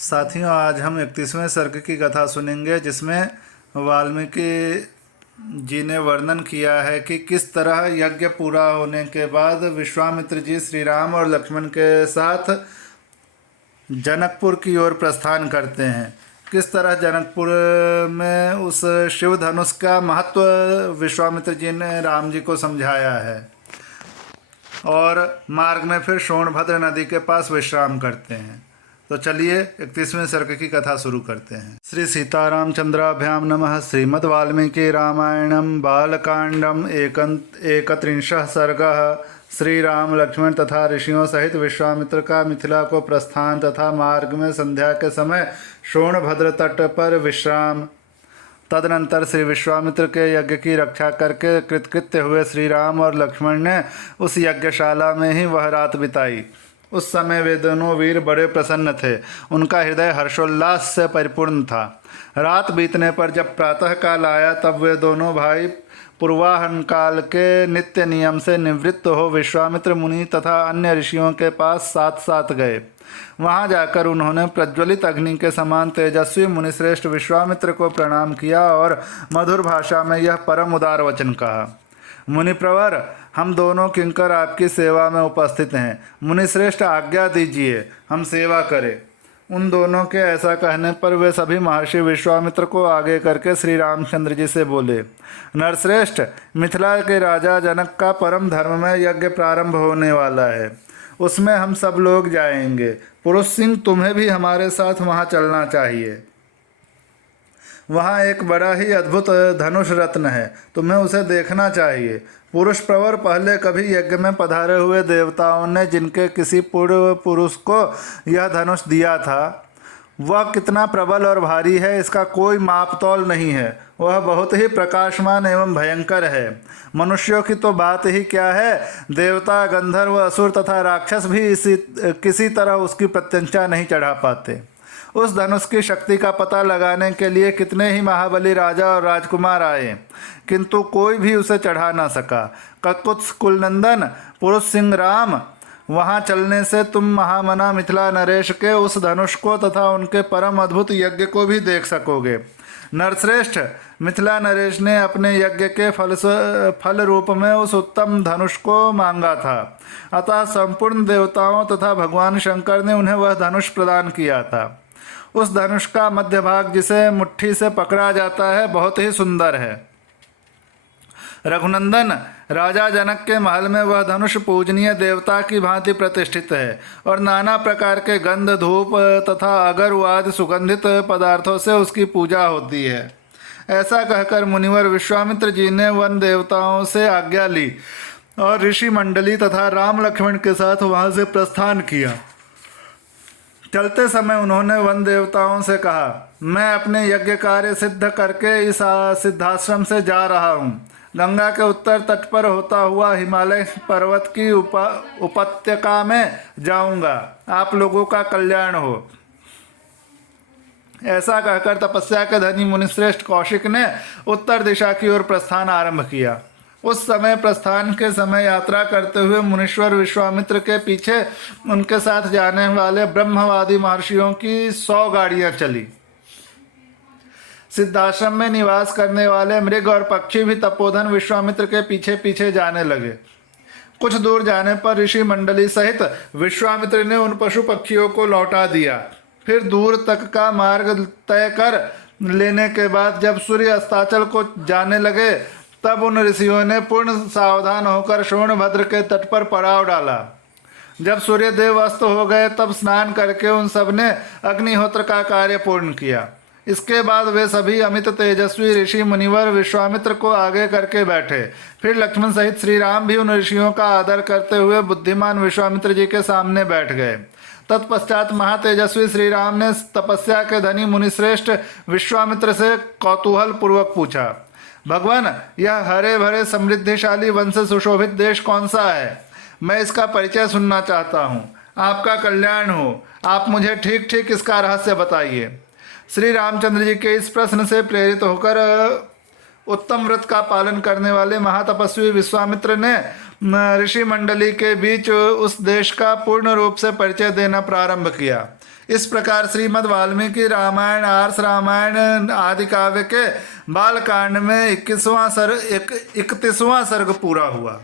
साथियों, आज हम 31वें सर्ग की कथा सुनेंगे, जिसमें वाल्मीकि जी ने वर्णन किया है कि किस तरह यज्ञ पूरा होने के बाद विश्वामित्र जी श्री राम और लक्ष्मण के साथ जनकपुर की ओर प्रस्थान करते हैं। किस तरह जनकपुर में उस शिव धनुष का महत्व विश्वामित्र जी ने राम जी को समझाया है और मार्ग में फिर सोनभद्र नदी के पास विश्राम करते हैं। तो चलिए 31वें सर्ग की कथा शुरू करते हैं। श्री सीतारामचंद्राभ्याम नमः। श्रीमद् वाल्मीकि रामायणम बालकांडम 31 सर्गः। श्री राम लक्ष्मण तथा ऋषियों सहित विश्वामित्र का मिथिला को प्रस्थान तथा मार्ग में संध्या के समय सोनभद्र तट पर विश्राम। तदनंतर श्री विश्वामित्र के यज्ञ की रक्षा करके कृतकृत्य हुए श्री राम और लक्ष्मण ने उस यज्ञशाला में ही वह रात बिताई। उस समय वे दोनों वीर बड़े प्रसन्न थे, उनका हृदय हर्षोल्लास से परिपूर्ण था। रात बीतने पर जब प्रातः काल आया, तब वे दोनों भाई पूर्वाहन काल के नित्य नियम से निवृत्त हो विश्वामित्र मुनि तथा अन्य ऋषियों के पास साथ साथ गए। वहां जाकर उन्होंने प्रज्वलित अग्नि के समान तेजस्वी मुनिश्रेष्ठ विश्वामित्र को प्रणाम किया और मधुर भाषा में यह परम उदार वचन कहा। मुनिप्रवर, हम दोनों किंकर आपकी सेवा में उपस्थित हैं। मुनिश्रेष्ठ, आज्ञा दीजिए, हम सेवा करें। उन दोनों के ऐसा कहने पर वे सभी महर्षि विश्वामित्र को आगे करके श्री रामचंद्र जी से बोले, नरश्रेष्ठ, मिथिला के राजा जनक का परम धर्म में यज्ञ प्रारंभ होने वाला है। उसमें हम सब लोग जाएंगे। पुरुष सिंह, तुम्हें भी हमारे साथ वहाँ चलना चाहिए। वहाँ एक बड़ा ही अद्भुत धनुष रत्न है, तुम्हें उसे देखना चाहिए। पुरुष प्रवर, पहले कभी यज्ञ में पधारे हुए देवताओं ने जिनके किसी पूर्व पुरुष को यह धनुष दिया था, वह कितना प्रबल और भारी है, इसका कोई माप तौल नहीं है। वह बहुत ही प्रकाशमान एवं भयंकर है। मनुष्यों की तो बात ही क्या है, देवता, गंधर्व, असुर तथा राक्षस भी किसी तरह उसकी प्रत्यंचा नहीं चढ़ा पाते। उस धनुष की शक्ति का पता लगाने के लिए कितने ही महाबली राजा और राजकुमार आए, किंतु कोई भी उसे चढ़ा ना सका। ककुत्स कुलनंदन पुरुष सिंह राम, वहाँ चलने से तुम महामना मिथिला नरेश के उस धनुष को तथा उनके परम अद्भुत यज्ञ को भी देख सकोगे। नरश्रेष्ठ, मिथिला नरेश ने अपने यज्ञ के फल रूप में उस उत्तम धनुष को मांगा था, अतः संपूर्ण देवताओं तथा भगवान शंकर ने उन्हें वह धनुष प्रदान किया था। उस धनुष का मध्य भाग, जिसे मुट्ठी से पकड़ा जाता है, बहुत ही सुंदर है। रघुनंदन, राजा जनक के महल में वह धनुष पूजनीय देवता की भांति प्रतिष्ठित है और नाना प्रकार के गंध, धूप तथा अगर आदि सुगंधित पदार्थों से उसकी पूजा होती है। ऐसा कहकर मुनिवर विश्वामित्र जी ने वन देवताओं से आज्ञा ली और ऋषि मंडली तथा राम लक्ष्मण के साथ वहां से प्रस्थान किया। चलते समय उन्होंने वन देवताओं से कहा, मैं अपने यज्ञ कार्य सिद्ध करके इस सिद्धाश्रम से जा रहा हूँ। गंगा के उत्तर तट पर होता हुआ हिमालय पर्वत की उपत्यका में जाऊंगा। आप लोगों का कल्याण हो। ऐसा कहकर तपस्या के धनी मुनिश्रेष्ठ कौशिक ने उत्तर दिशा की ओर प्रस्थान आरंभ किया। उस समय प्रस्थान के समय यात्रा करते हुए मुनीश्वर विश्वामित्र के पीछे उनके साथ जाने वाले ब्रह्मवादी महर्षियों की 100 गाड़ियां चली। सिद्धाश्रम में निवास करने वाले मृग और पक्षी भी तपोधन विश्वामित्र के पीछे पीछे जाने लगे। कुछ दूर जाने पर ऋषि मंडली सहित विश्वामित्र ने उन पशु पक्षियों को लौटा दिया। फिर दूर तक का मार्ग तय कर लेने के बाद जब सूर्य अस्ताचल को जाने लगे, तब उन ऋषियों ने पूर्ण सावधान होकर सोनभद्र के तट पर पड़ाव डाला। जब सूर्यदेव अस्त हो गए, तब स्नान करके उन सब ने अग्निहोत्र का कार्य पूर्ण किया। इसके बाद वे सभी अमित तेजस्वी ऋषि मुनिवर विश्वामित्र को आगे करके बैठे। फिर लक्ष्मण सहित श्री राम भी उन ऋषियों का आदर करते हुए बुद्धिमान विश्वामित्र जी के सामने बैठ गए। तत्पश्चात महातेजस्वी श्री राम ने तपस्या के धनी मुनिश्रेष्ठ विश्वामित्र से कौतूहल पूर्वक पूछा, भगवान, यह हरे भरे समृद्धिशाली वन से सुशोभित देश कौन सा है? मैं इसका परिचय सुनना चाहता हूँ। आपका कल्याण हो। आप मुझे ठीक ठीक इसका रहस्य बताइए। श्री रामचंद्र जी के इस प्रश्न से प्रेरित होकर उत्तम व्रत का पालन करने वाले महातपस्वी विश्वामित्र ने ऋषि मंडली के बीच उस देश का पूर्ण रूप से परिचय देना प्रारंभ किया। इस प्रकार श्रीमद् वाल्मीकि रामायण, आर्ष रामायण आदि काव्य के बालकांड में 31वां सर्ग पूरा हुआ।